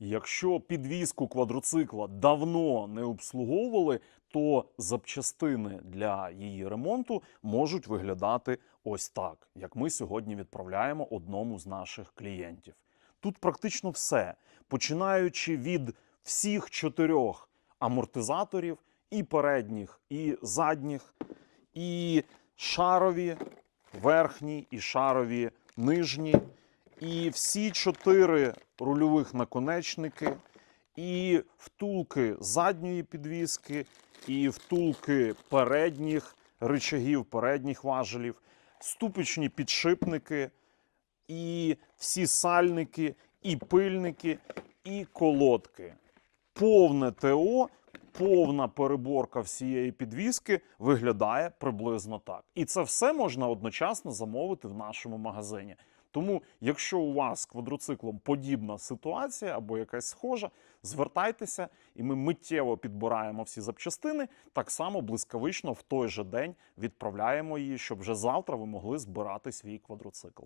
Якщо підвізку квадроцикла давно не обслуговували, то запчастини для її ремонту можуть виглядати ось так, як ми сьогодні відправляємо одному з наших клієнтів. Тут практично все, починаючи від всіх чотирьох амортизаторів, і передніх, і задніх, і шарові верхні, і шарові нижні, і всі чотири рульових наконечники, і втулки задньої підвіски, і втулки передніх рычагів, передніх важелів, ступичні підшипники, і всі сальники, і пильники, і колодки. Повне ТО, повна переборка всієї підвіски виглядає приблизно так. І це все можна одночасно замовити в нашому магазині. Тому, якщо у вас з квадроциклом подібна ситуація або якась схожа, звертайтеся, і ми миттєво підбираємо всі запчастини. Так само блискавично в той же день відправляємо її, щоб вже завтра ви могли збирати свій квадроцикл.